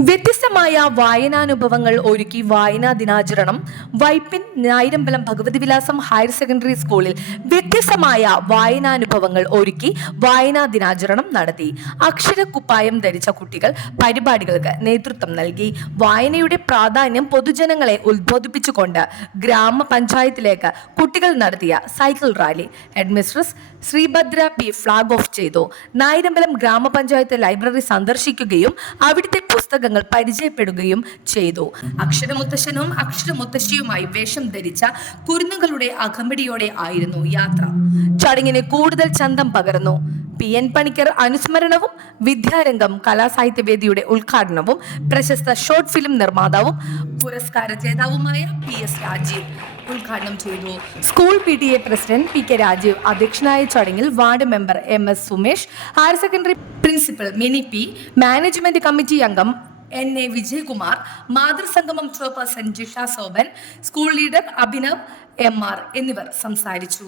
വ്യത്യസ്തമായ വായനാനുഭവങ്ങൾ ഒരുക്കി വായനാ ദിനാചരണം വൈപ്പിൻ നായിരമ്പലം ഭഗവതി വിലാസം ഹയർ സെക്കൻഡറി സ്കൂളിൽ വ്യത്യസ്തമായ വായനാനുഭവങ്ങൾ ഒരുക്കി വായനാ ദിനാചരണം നടത്തി. അക്ഷരക്കുപ്പായം ധരിച്ച കുട്ടികൾ പരിപാടികൾക്ക് നേതൃത്വം നൽകി. വായനയുടെ പ്രാധാന്യം പൊതുജനങ്ങളെ ഉദ്ബോധിപ്പിച്ചുകൊണ്ട് ഗ്രാമപഞ്ചായത്തിലേക്ക് കുട്ടികൾ നടത്തിയ cycle rally headmistress Sreebhadra P flag off ചെയ്തു. നായിരമ്പലം ഗ്രാമപഞ്ചായത്ത് ലൈബ്രറി സന്ദർശിക്കുകയും അവിടുത്തെ പുസ്തകങ്ങൾ പരിചയപ്പെടുകയും ചെയ്തു. അക്ഷരമുത്തശ്ശനും അക്ഷരമുത്തശ്ശിയുമായി വേഷം ധരിച്ച കുരുന്നുകളുടെ അകമ്പടിയോടെ ആയിരുന്നു യാത്ര. ചടങ്ങിന് കൂടുതൽ ചന്തം പകർന്നു. PN പണിക്കർ അനുസ്മരണവും വിദ്യാരംഗം കലാസാഹിത്യവേദിയുടെ ഉദ്ഘാടനവും പ്രശസ്ത ഷോർട്ട് ഫിലിം നിർമ്മാതാവും പുരസ്കാര ജേതാവുമായ PS രാജീവ് ഉദ്ഘാടനം ചെയ്തു. School PTA president PK Rajeev അധ്യക്ഷനായ ചടങ്ങിൽ ward member MS Sumesh, higher secondary principal Mini P, management committee അംഗം NA വിജയകുമാർ, മാതൃസംഗമം chairperson Jisha Soban, school leader Abhinav MR എന്നിവർ സംസാരിച്ചു.